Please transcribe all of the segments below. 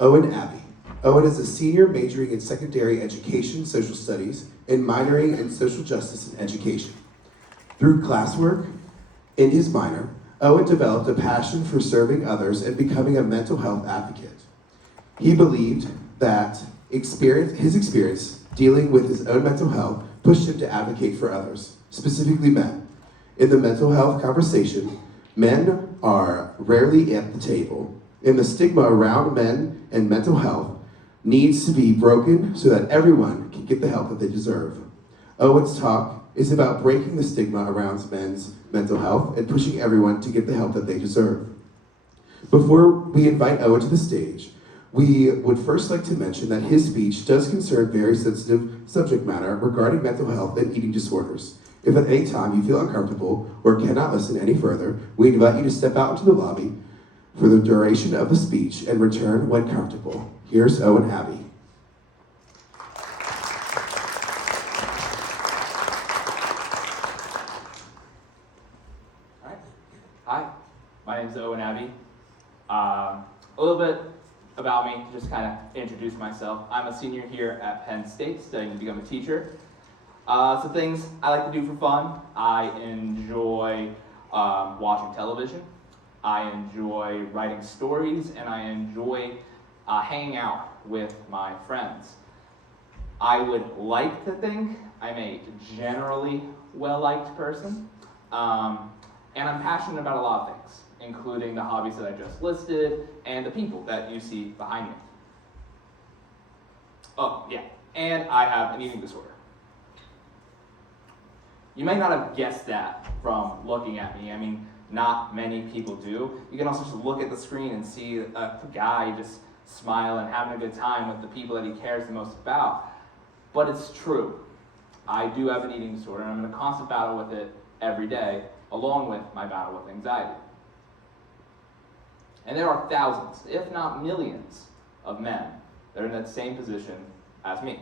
Owen Abbey. Owen is a senior majoring in secondary education, social studies, and minoring in social justice and education. Through classwork in his minor, Owen developed a passion for serving others and becoming a mental health advocate. He believed that his experience dealing with his own mental health pushed him to advocate for others, specifically men. In the mental health conversation, men are rarely at the table, and the stigma around men and mental health needs to be broken so that everyone can get the help that they deserve. Owen's talk is about breaking the stigma around men's mental health and pushing everyone to get the help that they deserve. Before we invite Owen to the stage, we would first like to mention that his speech does concern very sensitive subject matter regarding mental health and eating disorders. If at any time you feel uncomfortable or cannot listen any further, we invite you to step out into the lobby for the duration of the speech and return when comfortable. Here's Owen Abbey. All right. Hi, my name is Owen Abbey. A little bit about me, just kind of introduce myself. I'm a senior here at Penn State, studying to become a teacher. Some things I like to do for fun. I enjoy watching television. I enjoy writing stories, and I enjoy hanging out with my friends. I would like to think I'm a generally well-liked person, and I'm passionate about a lot of things, including the hobbies that I just listed and the people that you see behind me. Oh, yeah, and I have an eating disorder. You may not have guessed that from looking at me. I mean, not many people do. You can also just look at the screen and see a guy just smiling, having a good time with the people that he cares the most about. But it's true. I do have an eating disorder, and I'm in a constant battle with it every day, along with my battle with anxiety. And there are thousands, if not millions, of men that are in that same position as me.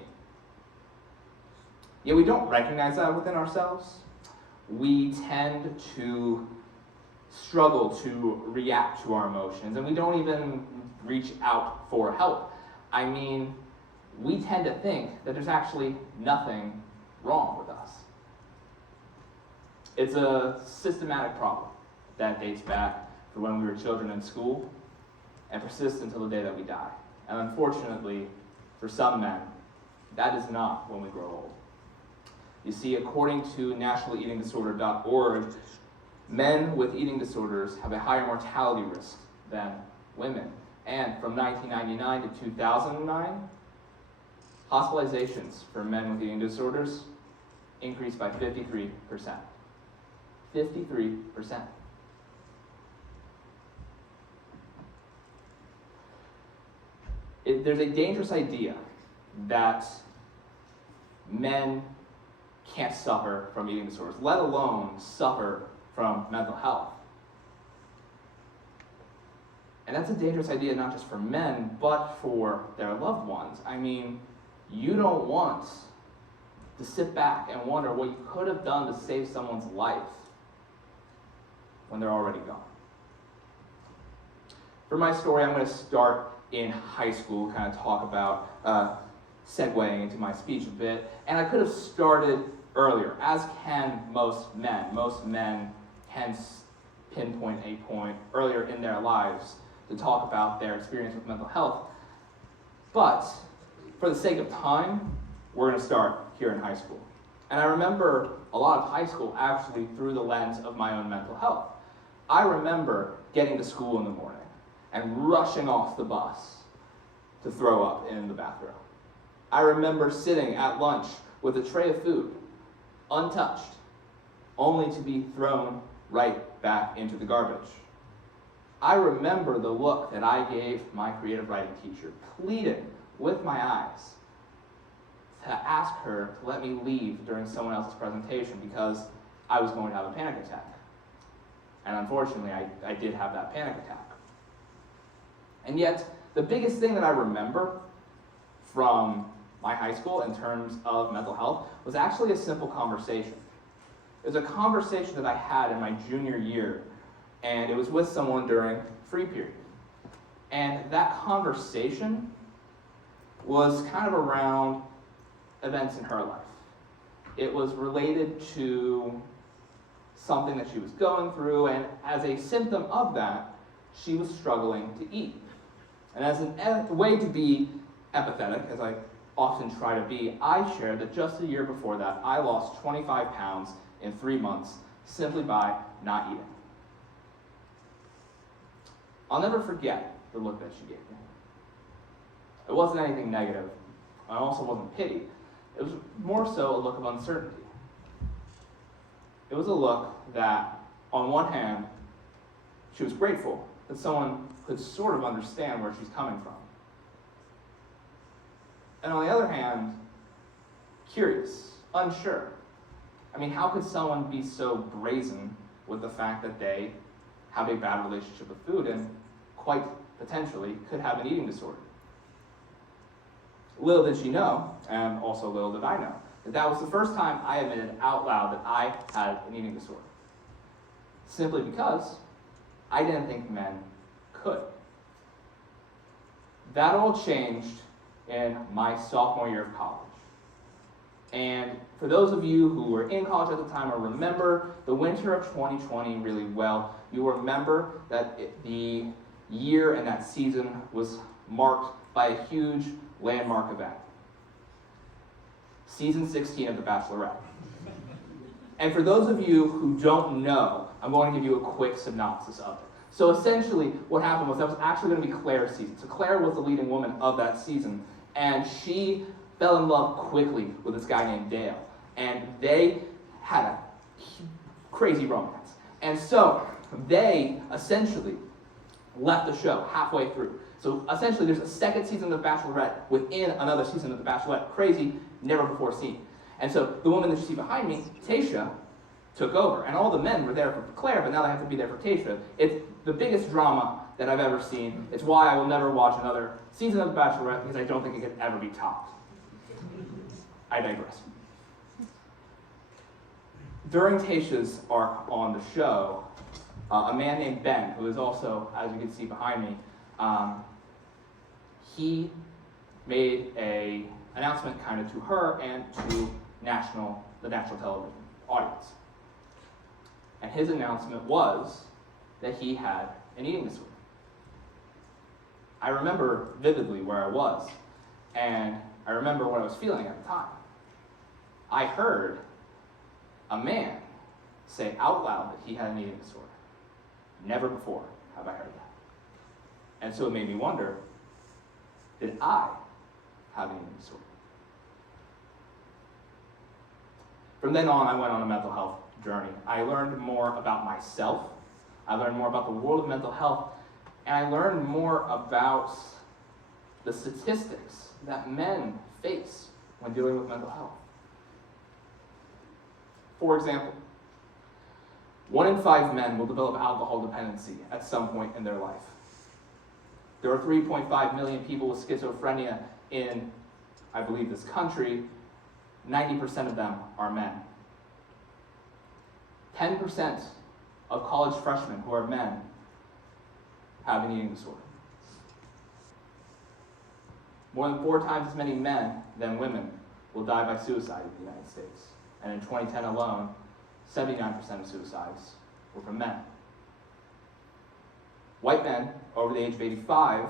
Yet we don't recognize that within ourselves. We tend to struggle to react to our emotions, and we don't even reach out for help. I mean, we tend to think that there's actually nothing wrong with us. It's a systematic problem that dates back to when we were children in school and persists until the day that we die. And unfortunately, for some men, that is not when we grow old. You see, according to nationaleatingdisorder.org, men with eating disorders have a higher mortality risk than women. And from 1999 to 2009, hospitalizations for men with eating disorders increased by 53%. 53%. There's a dangerous idea that men can't suffer from eating disorders, let alone suffer from mental health. And that's a dangerous idea not just for men, but for their loved ones. I mean, you don't want to sit back and wonder what you could have done to save someone's life when they're already gone. For my story, I'm going to start in high school, kind of talk about segueing into my speech a bit. And I could have started earlier, as can most men. Most men can pinpoint a point earlier in their lives to talk about their experience with mental health. But for the sake of time, we're going to start here in high school. And I remember a lot of high school actually through the lens of my own mental health. I remember getting to school in the morning and rushing off the bus to throw up in the bathroom. I remember sitting at lunch with a tray of food, untouched, only to be thrown right back into the garbage. I remember the look that I gave my creative writing teacher, pleading with my eyes to ask her to let me leave during someone else's presentation because I was going to have a panic attack. And unfortunately, I did have that panic attack. And yet, the biggest thing that I remember from my high school in terms of mental health was actually a simple conversation. It was a conversation that I had in my junior year, and it was with someone during free period. And that conversation was kind of around events in her life. It was related to something that she was going through, and as a symptom of that, she was struggling to eat. And as a way to be empathetic, as I often try to be, I shared that just a year before that, I lost 25 pounds in 3 months simply by not eating. I'll never forget the look that she gave me. It wasn't anything negative. It also wasn't pity. It was more so a look of uncertainty. It was a look that, on one hand, she was grateful that someone could sort of understand where she's coming from. And on the other hand, curious, unsure. I mean, how could someone be so brazen with the fact that they have a bad relationship with food and quite potentially could have an eating disorder? Little did she know, and also little did I know, that that was the first time I admitted out loud that I had an eating disorder. Simply because I didn't think men could. That all changed in my sophomore year of college. And for those of you who were in college at the time or remember the winter of 2020 really well, you will remember that the year and that season was marked by a huge landmark event. Season 16 of The Bachelorette. And for those of you who don't know, I'm going to give you a quick synopsis of it. So essentially, what happened was that was actually going to be Claire's season. So Claire was the leading woman of that season, and she fell in love quickly with this guy named Dale. And they had a crazy romance. And so they essentially left the show halfway through. So essentially, there's a second season of The Bachelorette within another season of The Bachelorette. Crazy, never before seen. And so the woman that you see behind me, Tayshia, took over. And all the men were there for Claire, but now they have to be there for Tayshia. It's the biggest drama that I've ever seen. It's why I will never watch another season of The Bachelorette, because I don't think it could ever be topped. I digress. During Tayshia's arc on the show, a man named Ben, who is also, as you can see behind me, he made an announcement kind of to her and to the national television audience. And his announcement was that he had an eating disorder. I remember vividly where I was, and I remember what I was feeling at the time. I heard a man say out loud that he had an eating disorder. Never before have I heard that. And so it made me wonder, did I have an eating disorder? From then on, I went on a mental health journey. I learned more about myself. I learned more about the world of mental health. And I learned more about the statistics that men face when dealing with mental health. For example, 1 in 5 men will develop alcohol dependency at some point in their life. There are 3.5 million people with schizophrenia in, I believe, this country. 90% of them are men. 10% of college freshmen who are men have an eating disorder. More than 4 times as many men than women will die by suicide in the United States. And in 2010 alone, 79% of suicides were from men. White men over the age of 85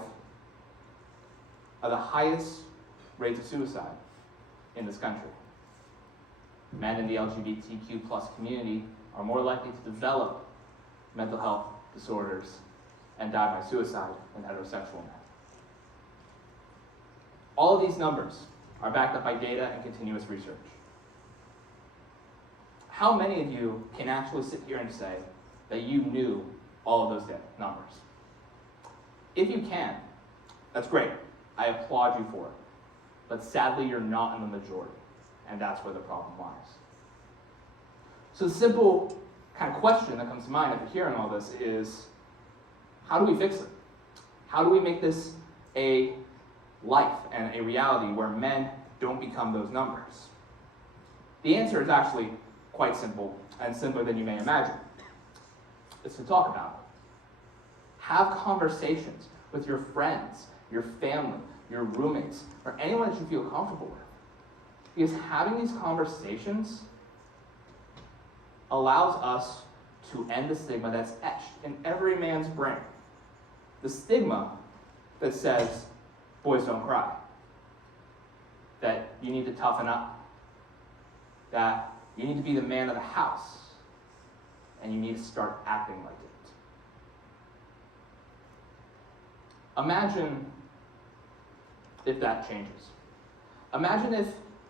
are the highest rates of suicide in this country. Men in the LGBTQ plus community are more likely to develop mental health disorders and die by suicide than heterosexual men. All of these numbers are backed up by data and continuous research. How many of you can actually sit here and say that you knew all of those numbers? If you can, that's great. I applaud you for it. But sadly, you're not in the majority, and that's where the problem lies. So the simple kind of question that comes to mind after hearing all this is, how do we fix it? How do we make this a life and a reality where men don't become those numbers? The answer is actually quite simple, and simpler than you may imagine. It's to talk about it. Have conversations with your friends, your family, your roommates, or anyone that you feel comfortable with. Because having these conversations allows us to end the stigma that's etched in every man's brain. The stigma that says, boys don't cry. That you need to toughen up. That you need to be the man of the house. And you need to start acting like it. Imagine if that changes. Imagine if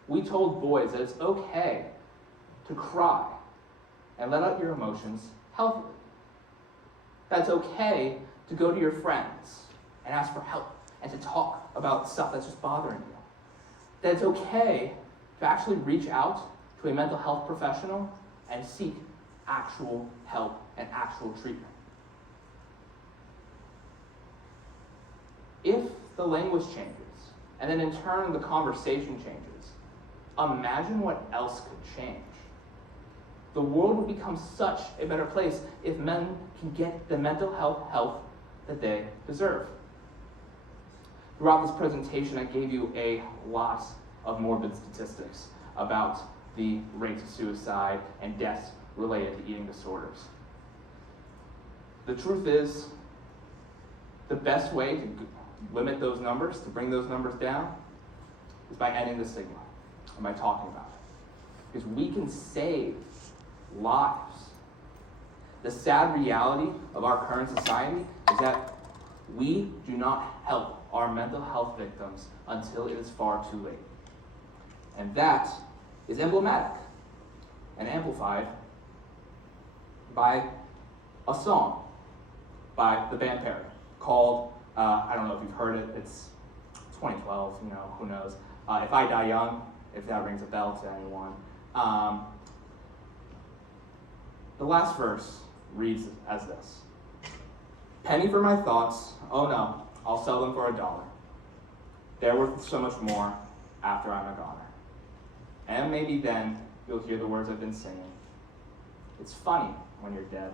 we told boys that it's okay to cry and let out your emotions healthily. That's okay to go to your friends and ask for help and to talk about stuff that's just bothering you. That it's okay to actually reach out to a mental health professional and seek actual help and actual treatment. If the language changes, and then in turn the conversation changes, imagine what else could change. The world would become such a better place if men can get the mental health help that they deserve. Throughout this presentation, I gave you a lot of morbid statistics about the rates of suicide and deaths related to eating disorders. The truth is, the best way to limit those numbers, to bring those numbers down, is by ending the stigma and by talking about it. Because we can save lives. The sad reality of our current society is that we do not help our mental health victims until it is far too late. And that is emblematic and amplified by a song by the band Perry called, I don't know if you've heard it, it's 2012, who knows. If I Die Young, if that rings a bell to anyone. The last verse reads as this: penny for my thoughts, oh no, I'll sell them for $1. They're worth so much more after I'm a goner. And maybe then you'll hear the words I've been singing. It's funny when you're dead,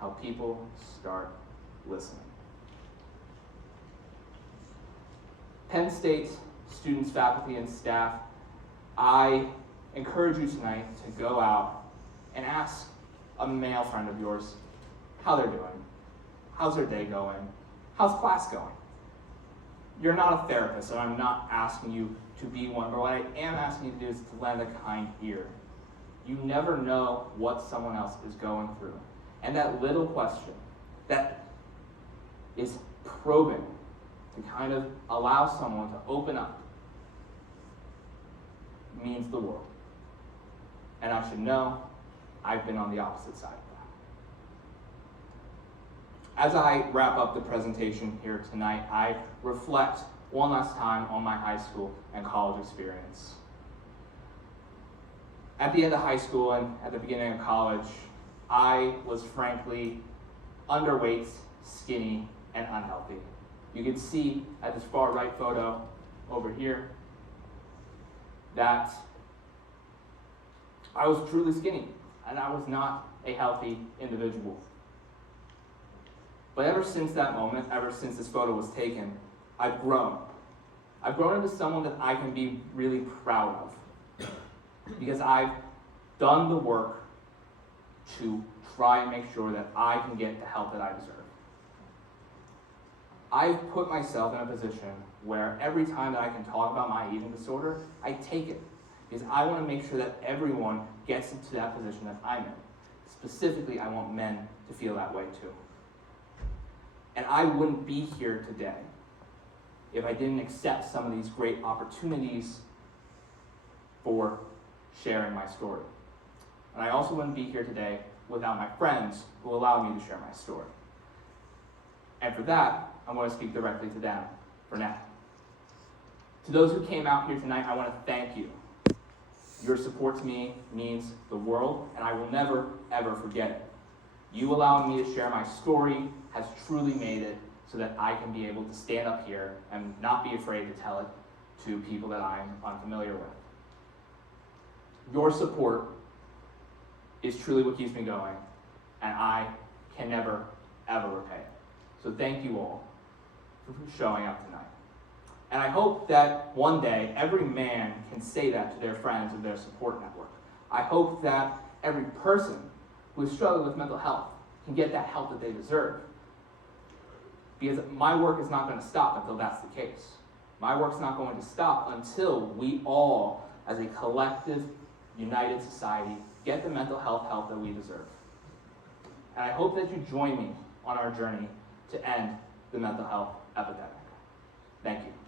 how people start listening. Penn State students, faculty, and staff, I encourage you tonight to go out and ask a male friend of yours how they're doing. How's their day going? How's class going? You're not a therapist, so I'm not asking you to be one, but what I am asking you to do is to lend a kind ear. You never know what someone else is going through. And that little question that is probing to kind of allow someone to open up means the world. And I should know I've been on the opposite side of that. As I wrap up the presentation here tonight, I reflect one last time on my high school and college experience. At the end of high school and at the beginning of college, I was frankly underweight, skinny, and unhealthy. You can see at this far right photo over here that I was truly skinny and I was not a healthy individual. But ever since that moment, ever since this photo was taken, I've grown. I've grown into someone that I can be really proud of because I've done the work to try and make sure that I can get the help that I deserve. I've put myself in a position where every time that I can talk about my eating disorder, I take it because I want to make sure that everyone gets into that position that I'm in. Specifically, I want men to feel that way too. And I wouldn't be here today if I didn't accept some of these great opportunities for sharing my story. And I also wouldn't be here today without my friends who allow me to share my story. And for that, I'm going to speak directly to them for now. To those who came out here tonight, I want to thank you. Your support to me means the world, and I will never, ever forget it. You allowing me to share my story has truly made it so that I can be able to stand up here and not be afraid to tell it to people that I'm unfamiliar with. Your support is truly what keeps me going, and I can never, ever repay it. So thank you all. for showing up tonight. And I hope that one day every man can say that to their friends and their support network. I hope that every person who is struggling with mental health can get that help that they deserve. Because my work is not going to stop until that's the case. My work's not going to stop until we all, as a collective, united society, get the mental health help that we deserve. And I hope that you join me on our journey to end the mental health epidemic. Thank you.